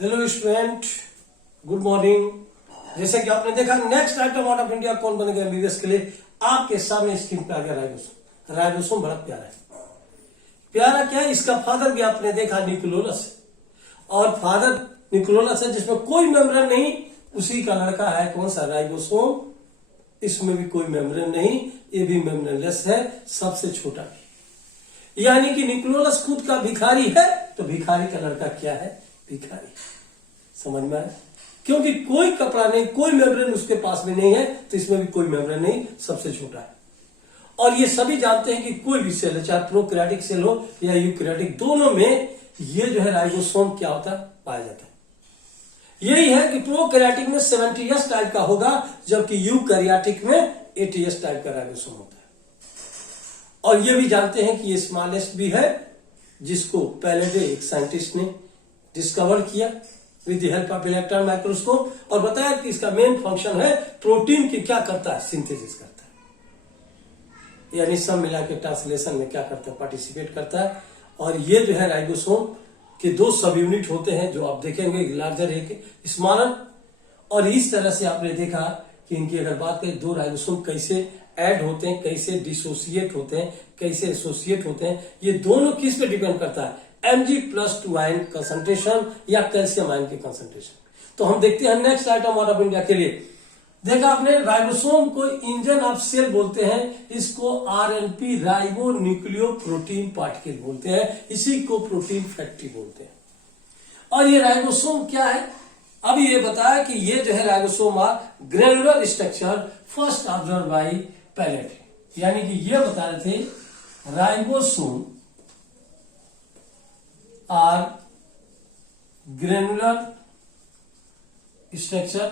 Hello student, good morning. जैसे कि आपने देखा next item out of India कौन बनेगा एमबीबीएस के लिए, आपके सामने स्क्रीन पे आ गया राइबोसोम। राइबोसोम बड़ा प्यारा है। प्यारा क्या है, इसका फादर भी आपने देखा निकोलस, और फादर निकोलस है जिसमें कोई मेम्ब्रेन नहीं, उसी का लड़का है कौन सा, राइबोसोम। इसमें भी कोई मेम्ब्रेन नहीं, ये भी मेम्ब्रेनलेस है, सबसे छोटा भी। यानी कि निकोलस खुद का भिखारी है, तो भिखारी का लड़का क्या है, भिखारी। समझ में आया? क्योंकि कोई कपड़ा नहीं, कोई मेम्ब्रेन उसके पास में नहीं है, तो इसमें भी कोई मेम्ब्रेन नहीं, सबसे छोटा है। और ये सभी जानते हैं कि कोई भी सेल है, चाहे प्रोकैरियोटिक सेल हो या यूकैरियोटिक, दोनों में ये जो है राइबोसोम क्या होता है, पाया जाता है। यही है कि प्रोकैरियोटिक में 70S टाइप का होगा, जबकि यूकैरियोटिक में 80S टाइप का राइबोसोम होता है। और ये भी जानते हैं कि ये स्मॉलेस्ट भी है, जिसको पहले एक साइंटिस्ट ने डिस्कवर किया with the help of electron microscope, और बताया कि इसका मेन फंक्शन है प्रोटीन की क्या करता है, सिंथेसिस करता है। यानी सब मिला के ट्रांसलेशन में क्या करता है, पार्टिसिपेट करता है। और ये जो है राइबोसोम के 2 सब यूनिट होते हैं, जो आप देखेंगे, लार्जर एक स्मॉलर। और इस तरह से आपने देखा कि इनकी अगर बात करें, 2 राइबोसोम कैसे ऐड होते हैं, कैसे डिसोसिएट होते हैं, कैसे एसोसिएट होते हैं, ये दोनों किस पे डिपेंड करता है, Mg+2 आयन कंसंट्रेशन या कैल्शियम आयन के कंसंट्रेशन। तो हम देखते हैं next item out of India के लिए। देखा आपने, राइबोसोम को इंजन ऑफ सेल बोलते हैं, इसको RNP ribo nucleo protein particle बोलते हैं, इसी को प्रोटीन फैक्ट्री बोलते हैं। और ये राइबोसोम क्या है, अभी ये बताया कि ये जो है ribosome are granular structure first observe by Palade. यानी कि ये बता रहे थे ribosome are granular structure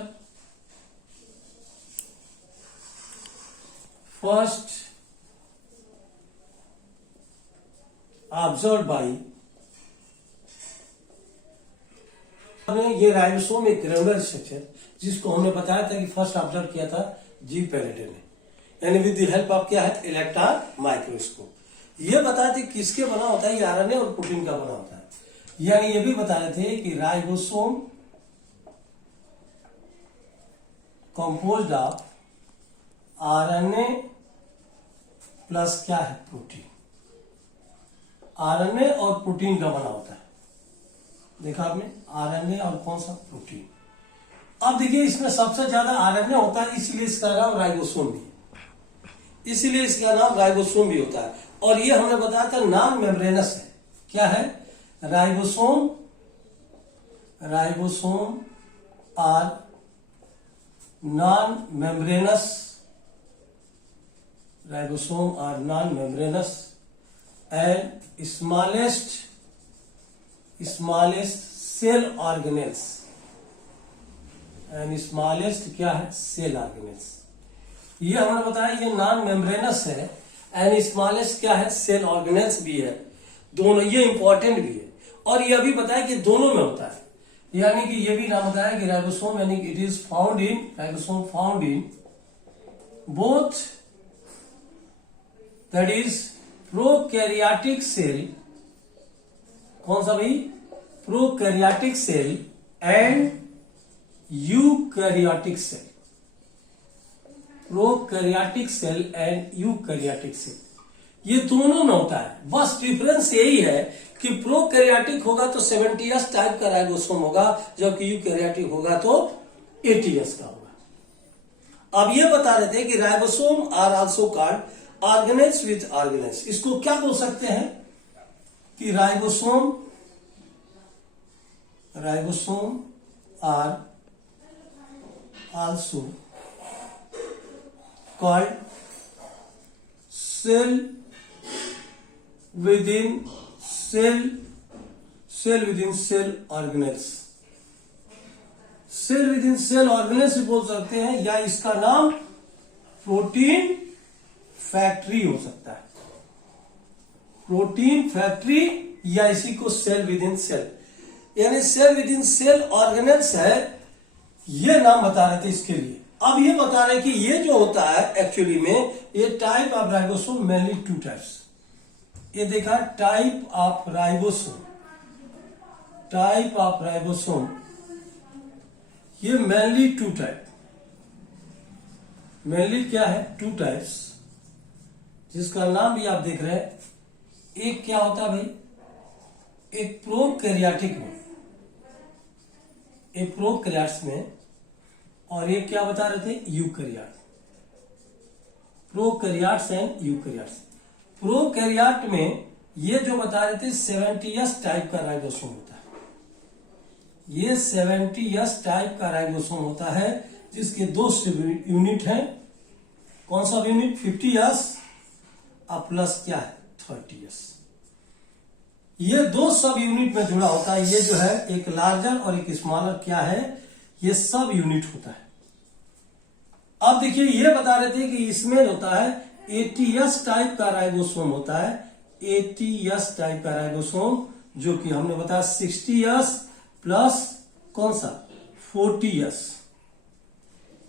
first observe by. ये राइबोसोम एक ग्रेनुलर स्ट्रक्चर, जिसको हमने बताया था कि फर्स्ट ऑब्जर्व किया था जी पैलेटे ने, यानी विद द हेल्प ऑफ क्या है, इलेक्ट्रॉन माइक्रोस्कोप। ये बताए थे किसके बना होता है, ये आरएनए और प्रोटीन का बना होता है। यानी ये भी बता रहे थे कि ribosome composed of RNA plus क्या है, प्रोटीन। आरएनए और प्रोटीन का बना होता है। देखा आपने, आरएनए और कौन सा, प्रोटीन। अब देखिए, इसमें सबसे ज्यादा आरएनए होता है, इसलिए इसका नाम राइबोसोम भी है, इसीलिए इसका नाम राइबोसोम भी होता है। और ये हमने बताया था नॉन मेम्ब्रेनस है। क्या है, ribosome are non membranous, ribosome are non membranous and smallest cell organelles, and smallest क्या है, सेल ऑर्गेनेल्स। ये हमने बताया ये नॉन मेम्ब्रेनस है, एंड स्मॉलेस्ट क्या है, सेल ऑर्गेनेल्स भी है। दोनों ये इंपॉर्टेंट भी है। और ये अभी बताया कि दोनों में होता है, यानी कि ये भी नाम बताया कि राइबोसोम, यानी कि it is found in, ribosome found in both, that is prokaryotic cell, कौन सा भाई, prokaryotic cell and eukaryotic cell. Prokaryotic cell and eukaryotic cell, ये दोनों में होता है। बस डिफरेंस यही है कि प्रोकैरियोटिक होगा तो 70S टाइप का राइबोसोम होगा, जबकि यूकैरियोटिक होगा तो 80S का होगा। अब ये बता रहे थे कि ribosome are also called organelles with organelles. इसको क्या बोल सकते हैं कि ribosome are also called cell within cell organelles. Cell within cell organelles भी बोल सकते हैं, या इसका नाम प्रोटीन फैक्ट्री हो सकता है, प्रोटीन फैक्ट्री, या इसी को सेल विदिन सेल, यानी सेल विदिन सेल ऑर्गेनेल्स है। ये नाम बता रहे थे इसके लिए। अब ये बता रहे कि ये जो होता है एक्चुअली में, ये type of ribosome mainly 2 types. ये देखा, type of ribosome type of ribosome, ये मेनली टू टाइप, मेनली क्या है, टू टाइप्स, जिसका नाम भी आप देख रहे हैं। एक क्या होता है भाई, एक प्रोकैरियोटिक में, एक प्रोकैरियोट्स में, और ये क्या बता रहे थे, eukaryote, prokaryotes and eukaryotes. Prokaryote में ये जो बता रहे थे 70S टाइप का राइबोसोम होता है, ये 70S टाइप का राइबोसोम होता है, जिसके दो यूनिट हैं। कौन सा यूनिट, 50S और प्लस क्या है, 30S। ये दो सब यूनिट में जुड़ा होता है। ये जो है एक लार्जर और एक स्मॉलर क्या है, ये सब यूनिट होता है। अब देखिए ये बता रहे थे कि इसमें होता है 80S टाइप का राइबोसोम होता है, 80S टाइप का राइबोसोम, जो कि हमने बताया 60S प्लस कौन सा, 40S।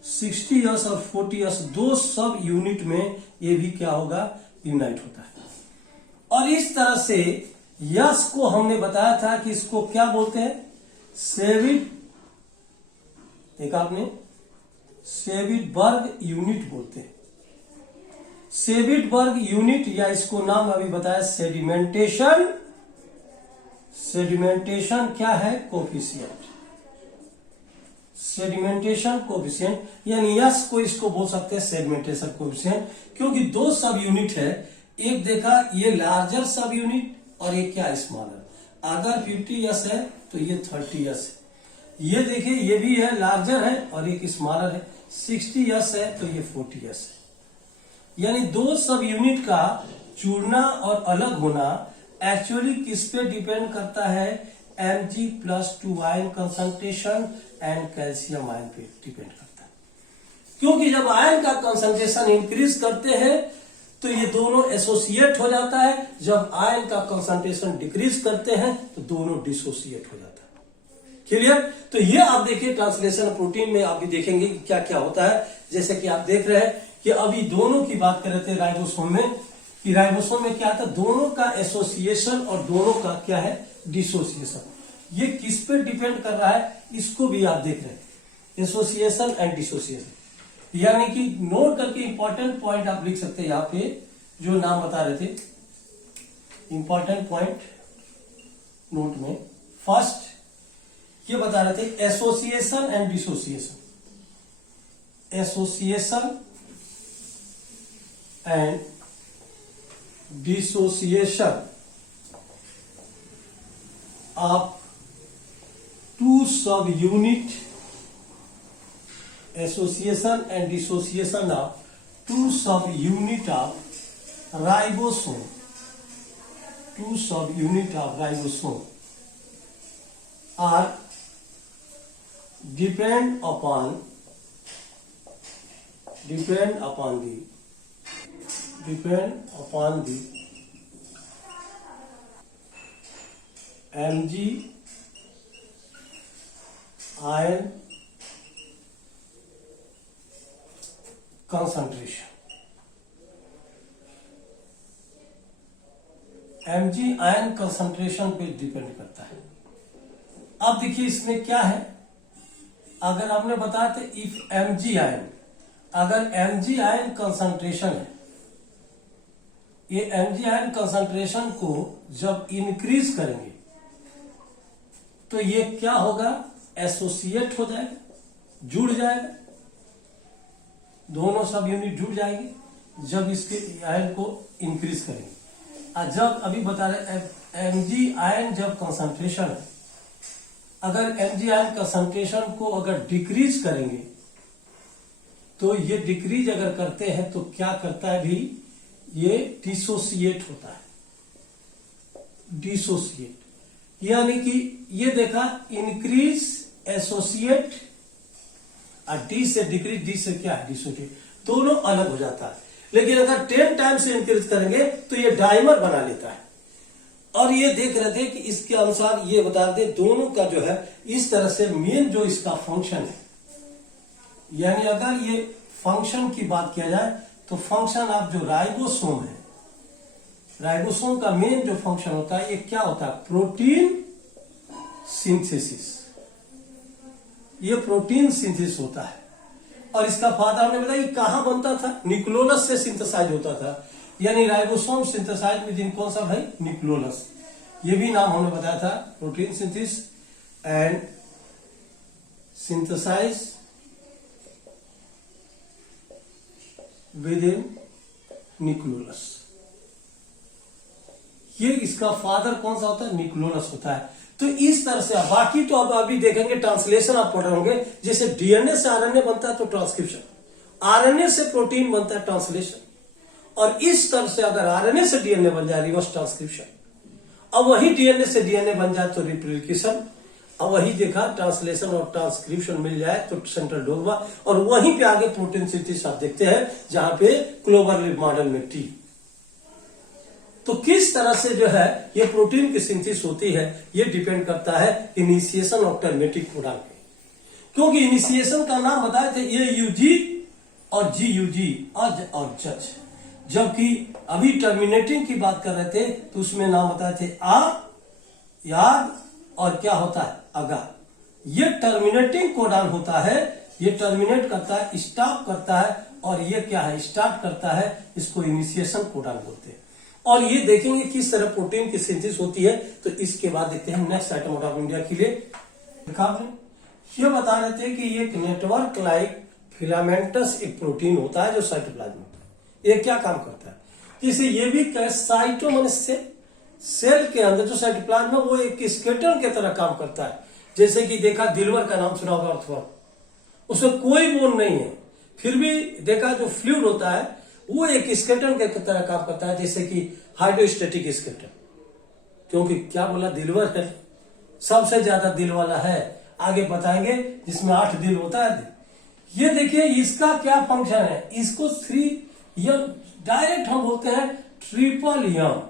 60S और 40S दो सब यूनिट में ये भी क्या होगा, यूनाइट होता है। और इस तरह से यस को हमने बताया था कि इसको क्या बोलते हैं, सेविड, देखा आपने, सेविडबर्ग यूनिट बोलते हैं। सेविडबर्ग यूनिट, या इसको नाम अभी बताया सेडिमेंटेशन, सेडिमेंटेशन क्या है, कोफिशिएंट, सेडिमेंटेशन कोफिशिएंट, यानी यस को इसको बोल सकते हैं सेडिमेंटेशन कोफिशिएंट, क्योंकि दो सब यूनिट है। एक देखा ये लार्जर सब यूनिट और ये क्या, स्मॉलर। अगर 50S है तो ये 30S है। ये देखिए ये भी है, लार्जर है और एक स्मॉलर है। 60S है तो ये 40S है। यानी दो सब यूनिट का जुड़ना और अलग होना एक्चुअली किस पे डिपेंड करता है, Mg+2 ion concentration and calcium ion पे डिपेंड करता है। क्योंकि जब आयन का कंसंट्रेशन इंक्रीज करते हैं तो ये दोनों एसोसिएट हो जाता है, जब आयन का कंसंट्रेशन डिक्रीज करते हैं तो दोनों डिसोसिएट हो जाता है। क्लियर। तो ये आप देखिए ट्रांसलेशन प्रोटीन में आप भी देखेंगे कि क्या क्या होता है। जैसे कि आप देख रहे हैं कि अभी दोनों की बात कर रहे थे राइबोसोम में, कि राइबोसोम में क्या था, दोनों का एसोसिएशन और दोनों का क्या है, डिसोसिएशन। ये किस पे डिपेंड कर रहा है, इसको भी आप देख रहे हैं, एसोसिएशन एंड डिसोसिएशन। यानी कि नोट करके इंपॉर्टेंट पॉइंट आप लिख सकते हैं यहां पे, जो नाम बता रहे थे इंपॉर्टेंट पॉइंट नोट में। फर्स्ट ये बता रहे थे association and dissociation, association and dissociation of two subunit, association and dissociation of two subunit of ribosome, two subunit of ribosome are depend upon the Mg ion concentration. Mg ion concentration पे depend करता है। अब देखिए इसमें क्या है, अगर आपने बताया था इफ Mg आयन, अगर Mg आयन कंसंट्रेशन है, ये Mg आयन कंसंट्रेशन को जब इंक्रीज करेंगे तो ये क्या होगा, एसोसिएट हो जाएगा, जुड़ जाएगा, दोनों सब यूनिट जुड़ जाएंगे जब इसके आयन को इंक्रीज करेंगे। और जब अभी बता रहे Mg आयन जब कंसंट्रेशन है, अगर Mg आयन कंसंट्रेशन को अगर डिक्रीज करेंगे तो ये डिक्रीज अगर करते हैं तो क्या करता है भी, ये डिसोसिएट होता है, डिसोसिएट। यानी कि ये देखा इंक्रीज एसोसिएट, और डी से डिक्रीज, डी से क्या है, डिसोसिएट, दोनों अलग हो जाता है। लेकिन अगर 10 टाइम से इंक्रीज करेंगे तो ये डाइमर बना लेता है। और ये देख रहे थे कि इसके अनुसार ये बता रहे थे दोनों का जो है इस तरह से मेन जो इसका फंक्शन है, यानी अगर ये फंक्शन की बात किया जाए तो फंक्शन ऑफ जो राइबोसोम है, राइबोसोम का मेन जो फंक्शन होता है ये क्या होता है, प्रोटीन सिंथेसिस, ये प्रोटीन सिंथेसिस होता है। और इसका फायदा हमने बताया कि कहां बनता था, न्यूक्लियोलस से सिंथेसाइज होता था, यानी राइबोसोम सिंथेसाइज विद इन कौन सा भाई, न्यूक्लियोलस। ये भी नाम हमने बताया था, protein synthesis and synthesise within nucleolus. ये इसका फादर कौन सा होता है, न्यूक्लियोलस होता है। तो इस तरह से बाकी तो अब अभी देखेंगे, ट्रांसलेशन आप पढ़ रहे होंगे, जैसे डीएनए से आरएनए बनता है तो ट्रांसक्रिप्शन, आरएनए से प्रोटीन बनता है ट्रांसलेशन, और इस तरह से अगर आरएनए से डीएनए बन जाए रिवर्स ट्रांसक्रिप्शन, अब वही डीएनए से डीएनए बन जाए तो रिप्लिकेशन, अब वही देखा ट्रांसलेशन और ट्रांसक्रिप्शन मिल जाए तो सेंट्रल डोग्मा, और वहीं पे आगे प्रोटीन सिंथेसिस आप देखते हैं जहां पे क्लोवर लीफ मॉडल में टी। तो किस तरह से जो है ये प्रोटीन की सिंथेसिस होती है, ये डिपेंड करता है इनिशिएशन ऑफ टर्मेटिक कोडान पे, क्योंकि इनिशिएशन का नाम बताए थे AUG और GUG, अज और जज, जबकि अभी टर्मिनेटिंग की बात कर रहे थे तो उसमें नाम बताए थे याद और क्या होता है, अगा। ये टर्मिनेटिंग कोडान होता है, ये टर्मिनेट करता है, स्टॉप करता है, और ये क्या है, स्टार्ट करता है, इसको इनिशिएशन कोडान बोलते हैं। और ये देखेंगे किस तरह प्रोटीन की सिंथेसिस होती है। तो इसके बाद देखते हैं next item out of India के लिए। ये बता रहे थे कि ये एक नेटवर्क लाइक फिलामेंटस एक प्रोटीन होता है जो साइटोप्लाज्म में होता है। ये क्या काम करता है, जैसे ये भी साइटो मन सेल के अंदर जो साइटोप्लाज्म है वो एक स्केलेटन की तरह काम करता है। जैसे कि देखा दिलवर का नाम सुना होगा, अर्थवर्म, उसमें कोई बोन नहीं है, फिर भी देखा जो फ्लूइड होता है वो एक स्केलेटन की तरह काम करता है, जैसे कि हाइड्रोस्टेटिक स्केलेटन, क्योंकि क्या बोला, दिलवर है, सबसे ज्यादा दिल वाला है, आगे बताएंगे, जिसमें 8 दिल होता है। ये देखिए इसका क्या फंक्शन है, इसको 3 यम डायरेक्ट हम बोलते हैं ट्रिपल यम।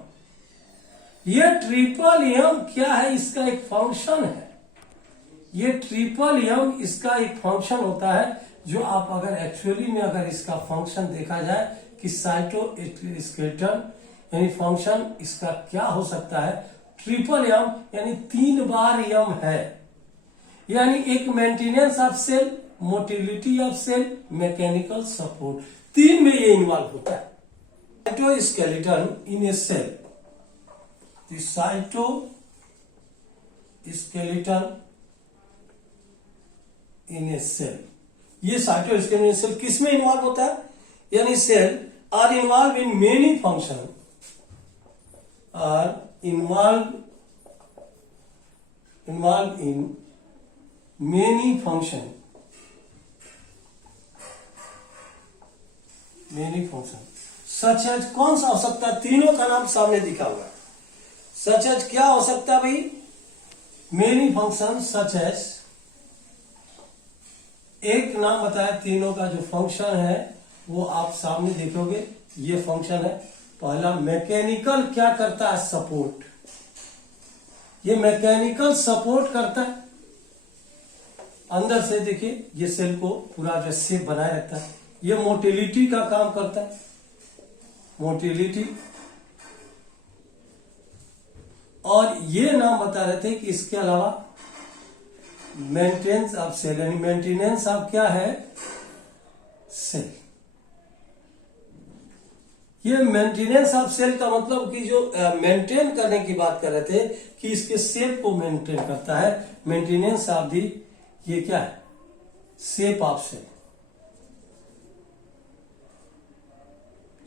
ये ट्रिपल यम क्या है, इसका एक फंक्शन है, ये ट्रिपल यम इसका एक फंक्शन होता है, जो आप अगर एक्चुअली में अगर इसका फंक्शन देखा जाए कि साइटोस्केलेटन यानी फंक्शन इसका क्या हो सकता है, ट्रिपल यम यानी 3 बार यम है, यानी एक maintenance of cell, motility of cell, mechanical support, 3 में ये इन्वॉल्व होता है। Cytoskeleton in a cell, cytoskeleton in a cell, ये साइटोस्केलेटन सेल किस में इन्वॉल्व होता है, यानी cell are involve in many function, are involve in many function, such as, कौन सा हो सकता है, तीनों का नाम सामने दिखा हुआ है। सच एज क्या हो सकता है भाई, मेनी फंक्शन, सच एज, एक नाम बताया, तीनों का जो फंक्शन है वो आप सामने देखोगे, ये फंक्शन है। पहला मैकेनिकल क्या करता है, सपोर्ट, ये मैकेनिकल सपोर्ट करता है, अंदर से देखिए ये सेल को पूरा जो शेप बनाए रहता है। ये मोटिलिटी का काम करता है, मोटिलिटी, और ये नाम बता रहे थे कि इसके अलावा मेंटेनेंस ऑफ सेल, यानी मेंटेनेंस ऑफ क्या है, सेल। ये मेंटेनेंस ऑफ सेल का मतलब कि जो मेंटेन करने की बात कर रहे थे कि इसके शेप को मेंटेन करता है, मेंटेनेंस ऑफ दी, ये क्या है, shape of cell,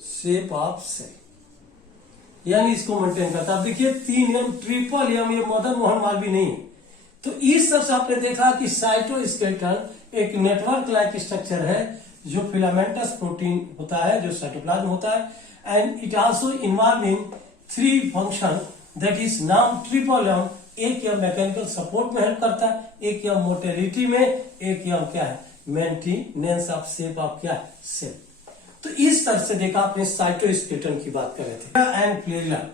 shape of cell, यानी इसको मेंटेन करता है। देखिए 3 यम, ट्रिपल यम, ये मदन मोहन मालवीय नहीं है। तो इस तरह से आपने देखा कि साइटोस्केलेटन एक नेटवर्क लाइक स्ट्रक्चर है जो फिलामेंटस प्रोटीन होता है, जो साइटोप्लाज्म होता है, and it also involve in 3 function, that is नाम ट्रिपल यम। एक यम मैकेनिकल सपोर्ट में हेल्प करता है, एक यम मोटिलिटी में, एक यम क्या है, मेंटेनेंस ऑफ शेप ऑफ क्या है, सेल। तो इस तरह से देखा आपने साइटोस्केलेटन की बात कर रहे थे। एंड फ्लेजिया,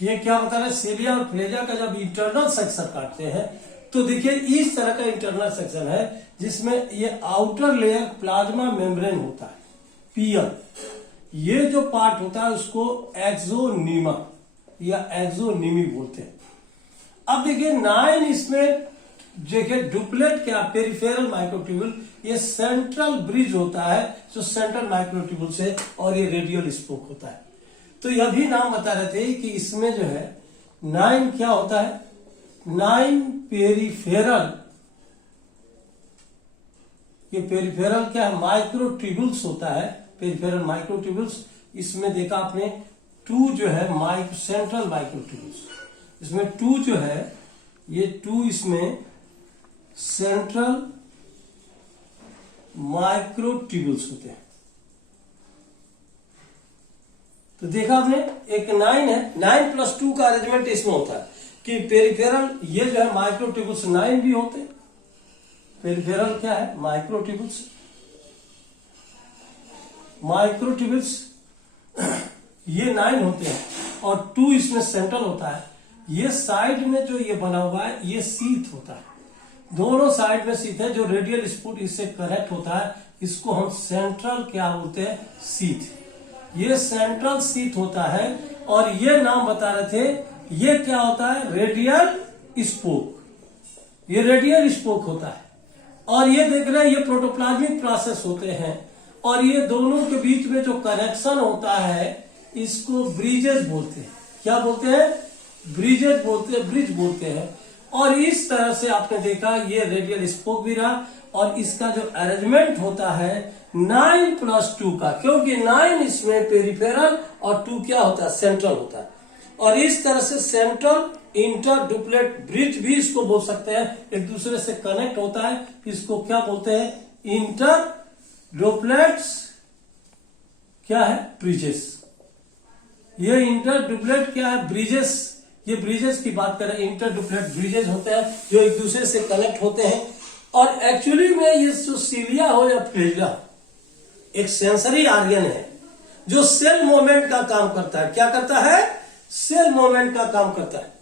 ये क्या होता है, सीलिया और फ्लेजिया का जब इंटरनल सेक्शन काटते हैं तो देखिए इस तरह का इंटरनल सेक्शन है जिसमें ये आउटर लेयर प्लाज्मा मेम्ब्रेन होता है, पीएल। ये जो पार्ट होता है उसको एक्सोनीमा या एक्सोनीमी बोलते हैं। अब देखिए 9 इसमें देखिए डुप्लेट क्या, पेरिफेरल माइक्रोट्यूबुल, ये सेंट्रल ब्रिज होता है जो सेंट्रल माइक्रोट्यूबुल से, और ये रेडियल स्पोक होता है। तो यह भी नाम बता रहे थे कि इसमें जो है 9 क्या होता है, 9 पेरिफेरल, ये पेरिफेरल क्या है, माइक्रोट्यूबुल्स होता है, पेरिफेरल माइक्रोट्यूबुल्स। इसमें देखा आपने 2 जो है सेंट्रल माइक्रोट्यूबुल्स, इसमें 2 जो है ये 2 इसमें सेंट्रल माइक्रोट्यूबुल्स होते हैं। तो देखा आपने एक 9 है, 9 + 2 का अरेंजमेंट इसमें होता है कि पेरिफेरल ये जो है माइक्रोट्यूबुल्स 9 भी होते हैं। पेरिफेरल क्या है, माइक्रोट्यूबुल्स, माइक्रोट्यूबुल्स ये 9 होते हैं और 2 इसमें सेंट्रल होता है। ये साइड में जो ये बना हुआ है ये शीथ होता है, दोनों साइड में शीथ है, जो रेडियल स्पूट इससे कनेक्ट होता है, इसको हम सेंट्रल क्या बोलते हैं, शीथ। ये सेंट्रल शीथ होता है और ये नाम बता रहे थे, ये क्या होता है, रेडियल स्पोक, ये रेडियल स्पोक होता है। और ये देख रहे हैं ये प्रोटोप्लाज्मिक प्रोसेस होते हैं, और ये दोनों के बीच में जो कनेक्शन होता है इसको ब्रिजेस बोलते हैं। क्या बोलते हैं, ब्रिजेस बोलते हैं, ब्रिज बोलते हैं। और इस तरह से आपने देखा ये रेडियल स्पोक भी रहा, और इसका जो अरेंजमेंट होता है 9 + 2 का, क्योंकि 9 इसमें पेरिफेरल और 2 क्या होता है, सेंट्रल होता है। और इस तरह से सेंट्रल इंटर डुप्लेट ब्रिज भी इसको बोल सकते हैं, एक दूसरे से कनेक्ट होता है, इसको क्या बोलते हैं, इंटर डुप्लेट्स क्या है, ब्रिजेस। ये इंटर डुप्लेट क्या है, ब्रिजेस, ये ब्रिजेस की बात करें, इंटर डुप्लेट ब्रिजेस होते हैं जो एक दूसरे से कनेक्ट होते हैं। और एक्चुअली में ये जो सीलिया हो या फ्लेजिला एक सेंसरी ऑर्गन है जो सेल मूवमेंट का काम करता है। क्या करता है, सेल मूवमेंट का काम करता है।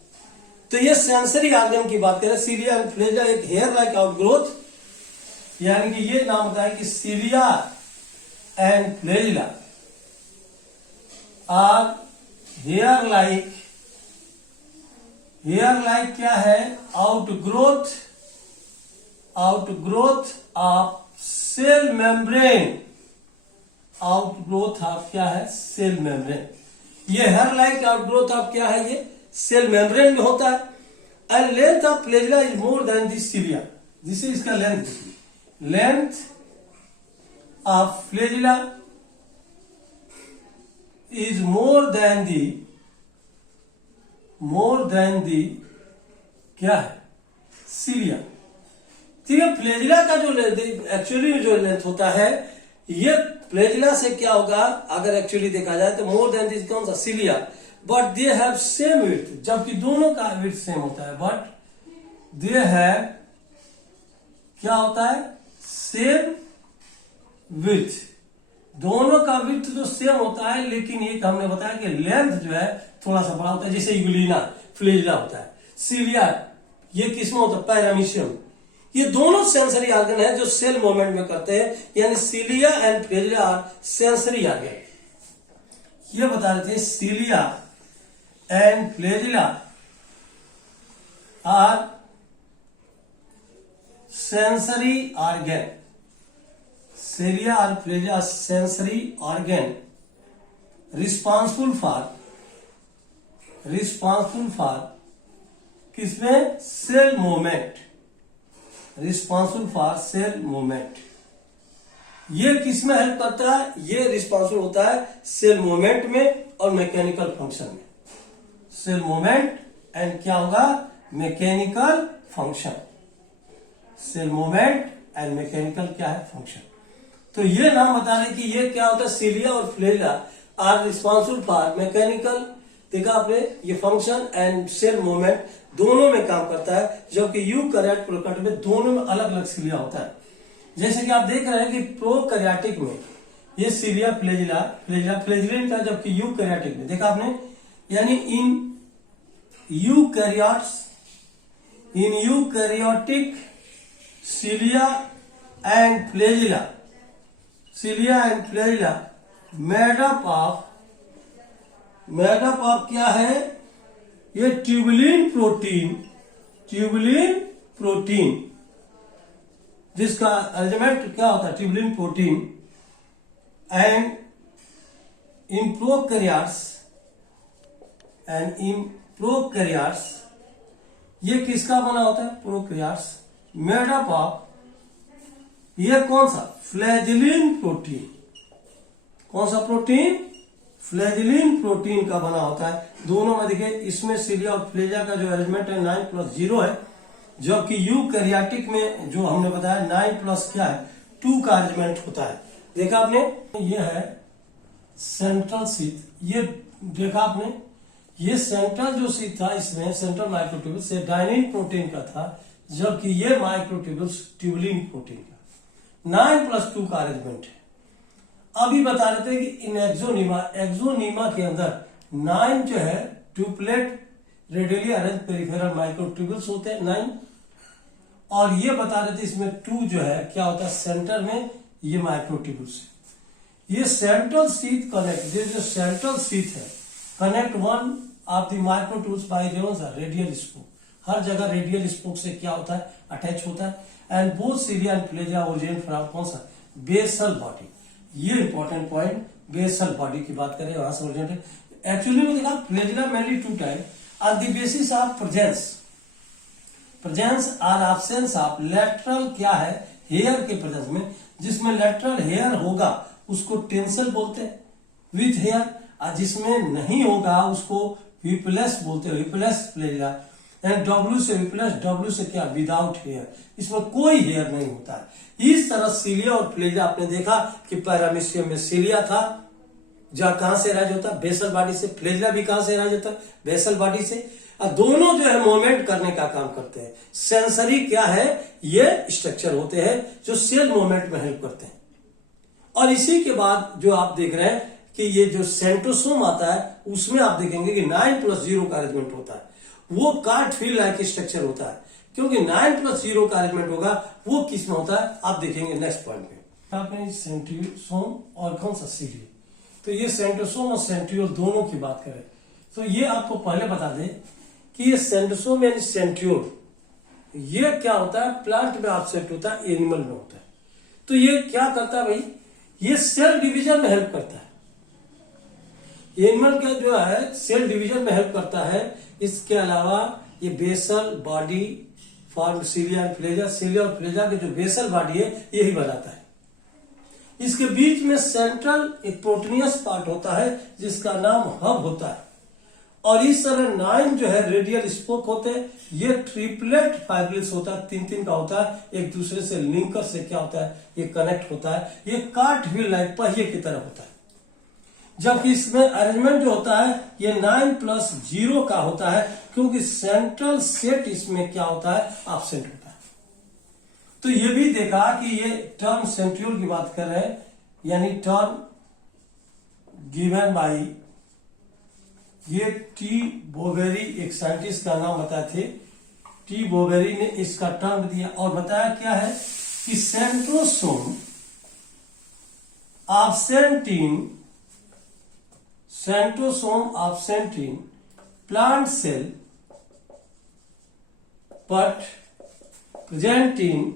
तो ये सेंसरी ऑर्गन की बात करें, सीलिया एंड फ्लेजिला एक हेयर लाइक आउटग्रोथ, यानी कि ये नाम होता है कि cilia and flagella are hair like क्या है, outgrowth of cell membrane, outgrowth of क्या है, सेल मेम्ब्रेन। ये हेयर लाइक आउटग्रोथ ऑफ क्या है, ये सेल मेम्ब्रेन में होता है। And length of flagella is more than the cilia, जिससे इसका length of flagella is more than the क्या है, सीलिया। ठीक है, फ्लेजिला का जो एक्चुअली जो लेंथ होता है, ये फ्लेजिला से क्या होगा, अगर एक्चुअली देखा जाए तो मोर देन दिस कौन सा, cilia, but they have same width, जबकि दोनों का विड्थ सेम होता है, बट दे हैव क्या होता है, सेम विड्थ, दोनों का विड्थ जो सेम होता है, लेकिन एक हमने बताया कि लेंथ जो है थोड़ा सा बड़ा होता है, जैसे यूलिना फ्लेजिला होता है, सीलिया ये किसमें होता है, पैरामीशियम। ये दोनों सेंसरी ऑर्गन है जो सेल मूवमेंट में करते हैं, यानी cilia and flagella are sensory organ. ये बता रहे थे cilia and flagella are sensory organ, cilia और flagella sensory organ responsible for किसमें, cell movement, responsible for cell movement. ये किसमें हेल्प करता है, ये रिस्पॉन्सिबल होता है सेल मूवमेंट में और मैकेनिकल फंक्शन में। सेल मूवमेंट एंड क्या होगा, mechanical function, cell movement and mechanical क्या है, फंक्शन। तो ये नाम बता रहे कि ये क्या होता है, सीलिया और flagella are responsible for mechanical, देखा आपने, ये फंक्शन एंड सेल मूवमेंट दोनों में काम करता है, जबकि यूकैरियोट प्रोकैरियोट में दोनों में अलग अलग सीलिया होता है। जैसे कि आप देख रहे हैं कि प्रोकैरियोटिक में ये सीलिया फ्लेजिलिन का, जबकि यूकैरियोटिक में देखा आपने, यानी in eukaryotic सीलिया and flagella made up of क्या है, ये ट्यूबुलिन प्रोटीन ट्यूबुलिन प्रोटीन, जिसका अरेंजमेंट क्या होता है, tubulin protein, and in prokaryotes, ये किसका बना होता है, प्रोकैरियोट्स, मेड अप ऑफ, ये कौन सा, फ्लैजेलिन प्रोटीन, कौन सा प्रोटीन, फ्लैजेलिन प्रोटीन का बना होता है। दोनों में देखिए, इसमें सिलिया और फ्लेजा का जो अरेंजमेंट है 9+0 है, जबकि यूकैरियोटिक में जो हमने बताया 9+ क्या है, 2 का अरेंजमेंट होता है। देखा आपने, ये है सेंट्रल शीथ, ये देखा आपने, ये सेंट्रल जो शीथ था, इसमें सेंट्रल माइक्रोट्यूबुल्स से डायनिन प्रोटीन का था, जबकि ये माइक्रोट्यूबुल्स ट्यूबुलिन प्रोटीन का। 9+2 का अरेंजमेंट है। अभी बता रहे थे कि इन एक्सोनीमा के अंदर 9 जो है ट्यूपलेट रेडियली अरेंज पेरिफेरल माइक्रोट्यूबुल्स होते हैं 9, और ये बता रहे थे इसमें 2 जो है क्या होता है, सेंटर में ये माइक्रोट्यूबुल्स है। ये सेंट्रल शीथ कनेक्ट, ये जो सेंट्रल शीथ है, connect one of the microtubules by radial spoke, हर जगह रेडियल स्पोक से क्या होता है, अटैच होता है। And both cilia and flagella originate from कौन सा, बेसल बॉडी, ये इंपॉर्टेंट पॉइंट, बेसल बॉडी की बात करें, वहां से ओरिजिनेट। एक्चुअली में देखा, flagella mainly 2 type on the basis of presence और एब्सेंस ऑफ लेटरल, क्या है, हेयर के प्रेजेंस में, जिसमें लेटरल हेयर होगा उसको टेंसल बोलते हैं विथ हेयर, और जिसमें नहीं होगा उसको विपलेस बोलते हैं, विपलेस फ्लेजिला। एंड डब्ल्यू से क्या, विदाउट हेयर, इसमें कोई हेयर नहीं होता है। इस तरह सिलिया और फ्लेजिला आपने देखा कि पैरामीशियम में सिलिया था, जहां कहां से राइज होता है, बेसल बॉडी से, फ्लेजिला भी कहां से राइज होता है, बेसल बॉडी से, और दोनों जो है मूवमेंट करने का काम करते हैं। सेंसरी क्या है, ये स्ट्रक्चर होते हैं जो सेल मूवमेंट में हेल्प करते हैं। और इसी के बाद जो आप देख रहे हैं कि ये जो सेंट्रोसोम आता है, उसमें आप देखेंगे कि 9+0 का अरेंजमेंट होता है, वो कार्ड फील लाइक स्ट्रक्चर होता है, क्योंकि 9+0 का अरेंजमेंट होगा, वो किस में होता है, आप देखेंगे नेक्स्ट पॉइंट पे। आपने सेंट्रोसोम और कौन सा सीरियल, तो ये सेंट्रोसोम और सेंट्रियोल दोनों की बात करें तो ये आपको पहले बता दें कि ये सेंट्रोसोम यानी सेंट्रियोल, ये क्या होता है, प्लांट में ऑब्सेंट होता है, एनिमल में होता है। तो ये क्या करता है भाई, ये सेल डिवीजन में हेल्प करता है, एनिमल का जो है सेल डिवीजन में हेल्प करता है। इसके अलावा ये basal body form cilia and flagella, cilia और फ्लेजा की जो बेसल बॉडी है यही बनाता है। इसके बीच में सेंट्रल एक प्रोटीनियस पार्ट होता है जिसका नाम हब होता है, और इस तरह 9 जो है रेडियल स्पोक होते हैं। ये ट्रिपलेट फाइब्रिल्स होता है, 3-3 का होता है, एक दूसरे से लिंकर से क्या होता है, ये कनेक्ट होता है। ये कार्ट व्हील लाइक पहिए की तरह होता है, जबकि इसमें अरेंजमेंट जो होता है ये 9+0 का होता है, क्योंकि सेंट्रल सेट इसमें क्या होता है, एब्सेंट होता है। तो ये भी देखा कि ये टर्म सेंट्रियोल की बात कर रहे हैं, यानी टर्म गिवन बाई ये टी बोवेरी, एक साइंटिस्ट का नाम बताए थे, टी बोवेरी ने इसका टर्म दिया और बताया क्या है कि centrosome absent in plant cell but present in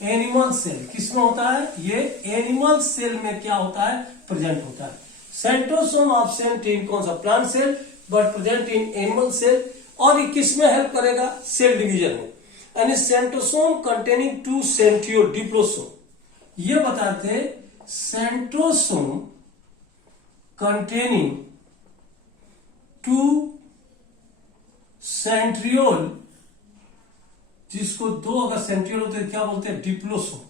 animal cell. किसमें होता है, ये एनिमल सेल में क्या होता है, प्रेजेंट होता है। सेंट्रोसोम absent in कौन सा, plant cell, but present in animal cell. और ये किसमें हेल्प करेगा, सेल डिवीजन में। यानी सेंट्रोसोम कंटेनिंग 2 सेंट्रियोल डिप्लोसोम, ये बताते हैं सेंट्रोसोम कंटेनिंग 2 सेंट्रियोल, जिसको 2 अगर सेंट्रियोल होते हैं क्या बोलते हैं, डिप्लोसोम।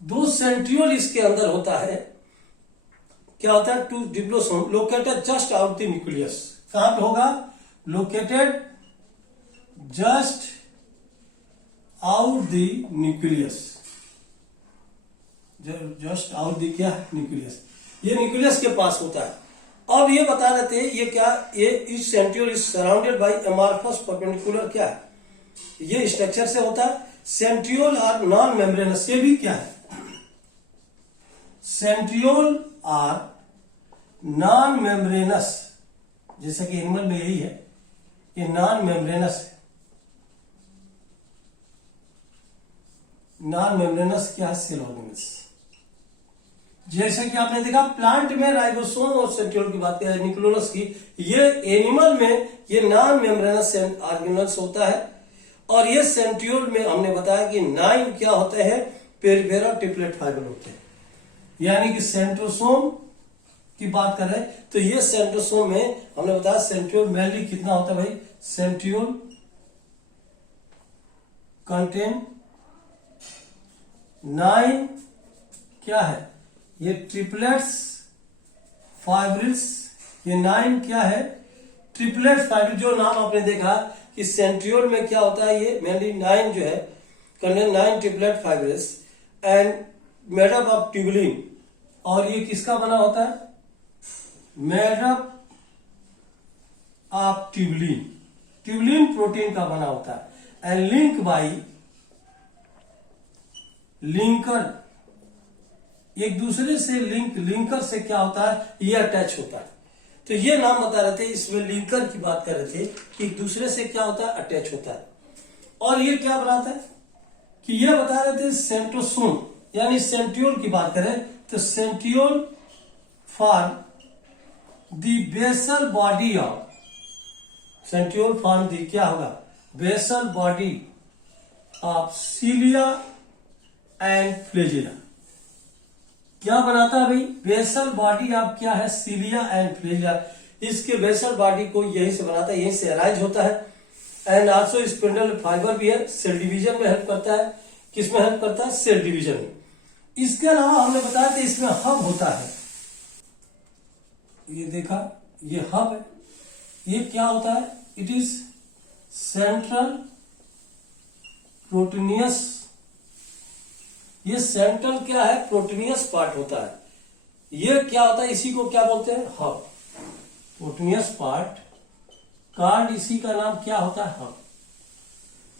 2 सेंट्रियोल इसके अंदर होता है, क्या होता है, 2 diplosome located just out the nucleus. कहां पे होगा, located just out the nucleus, just out the क्या, न्यूक्लियस, ये न्यूक्लियस के पास होता है। अब ये बता रहे थे ये क्या, ये इस centriole is surrounded by amorphous perpendicular, क्या है, ये स्ट्रक्चर से होता है। सेंट्रियोल आर नॉन मेम्ब्रेनस, ये भी क्या है, सेंट्रियोल आर नॉन मेम्ब्रेनस जैसे कि एनिमल में यही है, ये नॉन मेम्ब्रेनस है। नॉन मेम्ब्रेनस क्या है? Cell organelles. जैसे कि आपने देखा प्लांट में राइबोसोम और सेंट्रियोल की बात करें, न्यूक्लियोलस की, ये एनिमल में ये नॉन मेम्ब्रेनस ऑर्गेनल्स होता है। और ये सेंट्रियोल में हमने बताया कि 9 क्या होते हैं? पेरिफेरल ट्रिप्लेट फाइबर होते हैं। यानी कि सेंट्रोसोम की बात कर रहे हैं तो ये सेंट्रोसोम में हमने बताया सेंट्रियोल मेनली कितना होता है भाई? सेंट्रियोल कंटेन 9 क्या है? ये ट्रिपलेट्स फाइब्रिल्स। ये 9 क्या है? Triplets fibril. जो नाम आपने देखा कि सेंट्रियोल में क्या होता है? ये मेनली 9 जो है contain 9 triplet fibrils and made up of tubulin. और ये किसका बना होता है? Made up of tubulin. Tubulin protein का बना होता है एंड लिंक बाई लिंकर। एक दूसरे से लिंकर से क्या होता है? ये अटैच होता है। तो ये नाम बता रहे थे, इसमें लिंकर की बात कर रहे थे कि एक दूसरे से क्या होता है? अटैच होता है। और ये क्या बनाता है कि ये बता रहे थे सेंट्रोसोम, यानी सेंट्रियोल की बात करें तो centriole form the basal body of, centriole form the क्या होगा? Basal body of cilia and flagella. क्या बनाता है भाई? बेसल बॉडी ऑफ क्या है? Cilia and flagella. इसके बेसल बॉडी को यहीं से बनाता है, यहीं से अराइज होता है। एंड आल्सो स्पिंडल फाइबर भी है, सेल डिवीजन में हेल्प करता है। किसमें हेल्प करता है? सेल डिवीजन में। इसके अलावा हमने बताया था इसमें हब होता है। ये देखा, ये हब है। ये क्या होता है? It is central proteinaceous. ये सेंट्रल क्या है? प्रोटीनियस पार्ट होता है। ये क्या होता है? इसी को क्या बोलते हैं? हब। प्रोटीनियस पार्ट कार्ड, इसी का नाम क्या होता है? हब।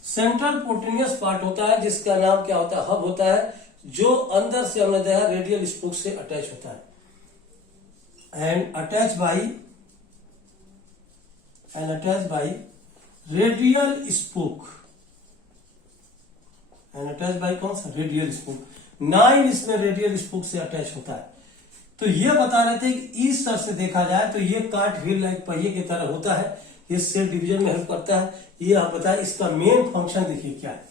सेंट्रल प्रोटीनियस पार्ट होता है जिसका नाम क्या होता है? हब होता है, जो अंदर से हमने देखा रेडियल स्पोक से अटैच होता है and attach by radial spoke and attach by कौन सा? Radial spoke. 9 इसमें रेडियल स्पोक से अटैच होता है। तो ये बता रहे थे कि इस तरह से देखा जाए तो ये कार्ट व्हील लाइक पहिए की तरह होता है। ये सेल डिवीजन में हेल्प करता है। ये आप बताए इसका मेन फंक्शन देखिए क्या है।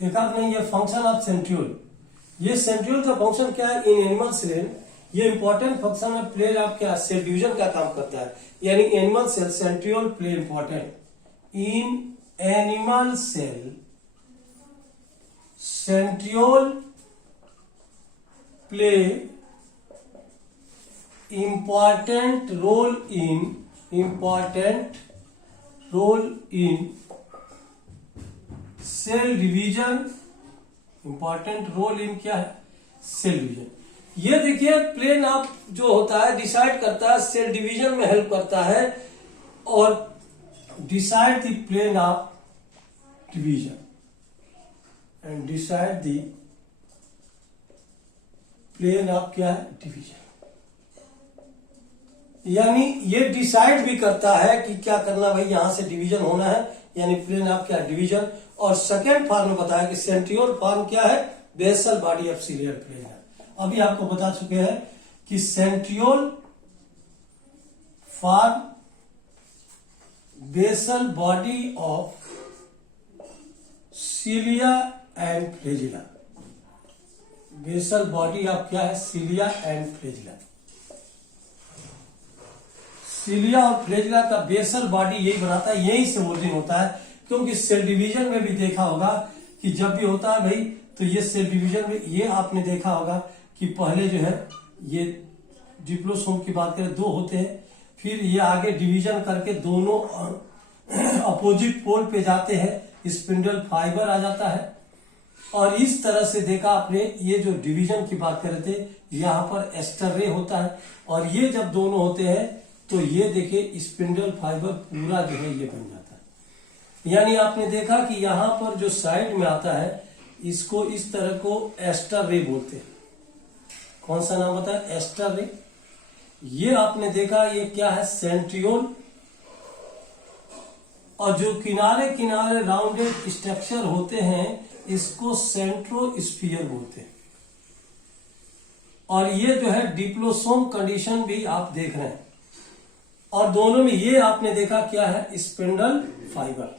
देखा आपने ये फंक्शन ऑफ सेंट्रियोल। ये सेंट्रियोल का फंक्शन क्या है? इन एनिमल सेल ये इंपॉर्टेंट फंक्शन है, प्ले आप क्या? सेल डिवीजन का काम करता है। यानी animal cell centriole play important in animal cell. Centriole play important role in cell division. Important role in क्या है? Cell division. ये देखिए प्लेन ऑफ जो होता है डिसाइड करता है, सेल डिवीजन में हेल्प करता है और decide the plane of division and decide the plane of क्या है? डिवीजन। यानी ये डिसाइड भी करता है कि क्या करना भाई, यहां से डिवीजन होना है, यानी प्लेन ऑफ क्या? डिवीजन। और सेकेंड फॉर्म में बताया कि सेंट्रियोल फॉर्म क्या है? Basal body of ciliary plane है। अभी आपको बता चुके हैं कि centriole form basal body of cilia and flagella. Basal body of क्या है? Cilia and flagella. सीलिया और फ्लैजिला का बेसल बॉडी यही बनाता है, यही से ओरिजिन होता है। क्योंकि सेल डिवीजन में भी देखा होगा कि जब भी होता है भाई तो ये सेल डिवीजन में ये आपने देखा होगा कि पहले जो है ये डिप्लोसोम की बात करें 2 होते हैं, फिर ये आगे डिवीजन करके दोनों अपोजिट पोल पे जाते हैं, स्पिंडल फाइबर आ जाता है। और इस तरह से देखा आपने, ये जो डिवीजन की बात कर रहे थे यहाँ पर एस्टर रे होता है और ये जब दोनों होते हैं तो ये देखिए स्पिंडल फाइबर पूरा जो है ये बन जाता है। यानी आपने देखा कि यहां पर जो साइड में आता है इसको इस तरह को एस्टर रे बोलते हैं। कौन सा नाम बताया? एस्टर रे। ये आपने देखा ये क्या है, सेंट्रियोल, और जो किनारे किनारे राउंडेड स्ट्रक्चर होते हैं इसको सेंट्रोस्फीयर बोलते हैं। और ये जो है डिप्लोसोम कंडीशन भी आप देख रहे हैं, और दोनों में ये आपने देखा क्या है, स्पिंडल फाइबर।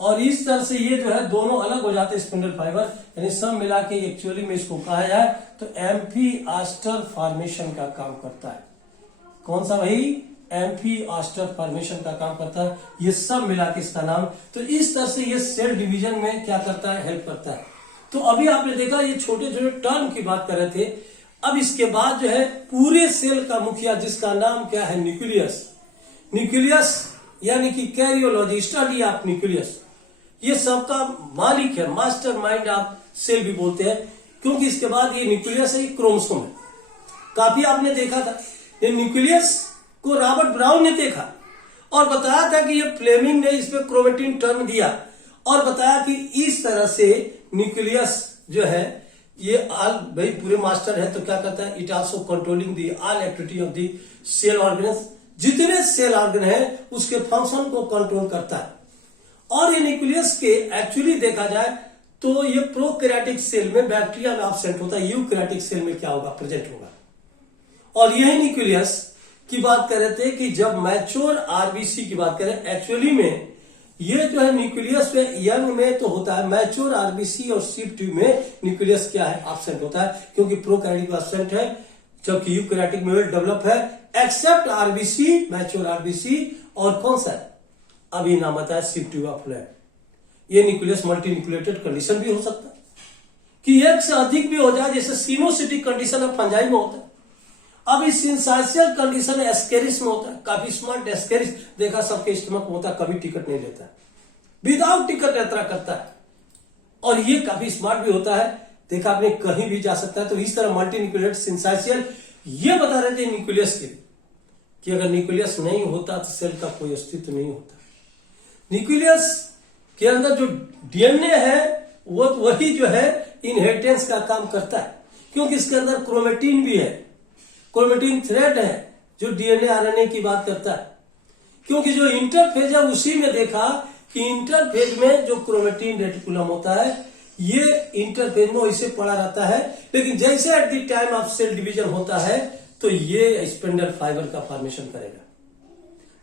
और इस तरह से ये जो है दोनों अलग हो जाते हैं स्पिंडल फाइबर, यानी सब मिला के एक्चुअली में इसको कहा जाए तो एम्फीआस्टर फॉर्मेशन का काम करता है। कौन सा भाई, एम्फीआस्टर फॉर्मेशन का काम करता है। ये सब मिला के इसका नाम। तो इस तरह से ये सेल डिवीजन में क्या करता है, हेल्प करता है। तो अभी आपने देखा ये छोटे छोटे टर्म की बात कर रहे थे। अब इसके बाद जो है पूरे सेल का मुखिया, जिसका नाम क्या है, न्यूक्लियस। न्यूक्लियस यानी कि कैरियोलॉजी, स्टडी ऑफ न्यूक्लियस, ये सबका मालिक है, मास्टर माइंड ऑफ सेल भी बोलते हैं, क्योंकि इसके बाद ये न्यूक्लियस है, क्रोमोसोम है। काफी आपने देखा था ये न्यूक्लियस को रॉबर्ट ब्राउन ने देखा और बताया था कि ये फ्लेमिंग ने इस पे क्रोमेटिन टर्म दिया, और बताया कि इस तरह से न्यूक्लियस जो है ये ऑल भाई पूरे मास्टर है। तो क्या करता है, it also controlling the all activity of the cell organs, जितने सेल ऑर्गन है उसके फंक्शन को कंट्रोल करता है। और ये न्यूक्लियस के एक्चुअली देखा जाए तो ये प्रोकैरियोटिक सेल में बैक्टीरिया में एब्सेंट होता है, यूकैरियोटिक सेल में क्या होगा, प्रेजेंट होगा। और यही न्यूक्लियस की बात कर रहे थे कि जब मैच्योर आरबीसी की बात करें, एक्चुअली में ये जो है न्यूक्लियस में यंग में तो होता है, मैच्योर आरबीसी और सीप ट्यूब में न्यूक्लियस क्या है, एब्सेंट होता है, क्योंकि प्रोकैरियोटिक एब्सेंट है जबकि यूकैरियोटिक में वेल डेवलप है, एक्सेप्ट आरबीसी, मैच्योर आरबीसी, और कौन सा है अभी नाम आता है सीप ट्यूब ऑफ फ्लैट। ये न्यूक्लियस मल्टी न्यूक्लिएटेड कंडीशन भी हो सकता है कि एक से अधिक भी हो जाए, जैसे सीनोसिटिक कंडीशन है फंजाई में होता है। अब इस सिंसाइशियल कंडीशन एस्केरिस में होता है। काफी स्मार्ट एस्केरिस देखा सबके स्टमक में होता है, कभी टिकट नहीं लेता है, विदाउट टिकट यात्रा करता है। और ये काफी स्मार्ट भी होता है, देखा आपने कहीं भी जा सकता है। तो इस तरह मल्टी न्यूक्लिएटेड सिंसाइशियल ये बता रहे थे न्यूक्लियस के कि अगर न्यूक्लियस नहीं होता तो सेल का कोई अस्तित्व नहीं होता। न्यूक्लियस के अंदर जो डीएनए है वो वही जो है इनहेरिटेंस का काम करता है, क्योंकि इसके अंदर क्रोमेटिन भी है, क्रोमेटिन थ्रेड है जो डीएनए आरएनए की बात करता है। क्योंकि जो इंटरफेज है उसी में देखा कि इंटरफेज में जो क्रोमेटिन रेटिकुलम होता है ये इंटरफेज में वैसे पड़ा रहता है, लेकिन जैसे at the time of cell division होता है तो ये स्पिंडल फाइबर का फॉर्मेशन करेगा,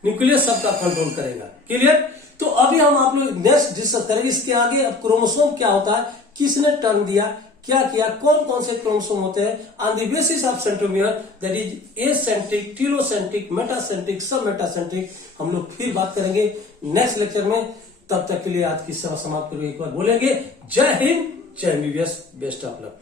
न्यूक्लियस सबका कंट्रोल करेगा। क्लियर? तो अभी हम आप लोग नेक्स्ट डिस्कस करेंगे इसके आगे। अब क्रोमोसोम क्या होता है, किसने टर्म दिया, क्या किया, कौन कौन से क्रोमोसोम होते हैं, on the basis of centromere, that is eccentric, telocentric, metacentric, सब मेटासेंट्रिक, हम लोग फिर बात करेंगे नेक्स्ट लेक्चर में। तब तक के लिए आज की सभा समाप्त करो, एक बार बोलेंगे जय हिंद, जय एमबीबीएस, बेस्ट ऑफ लक।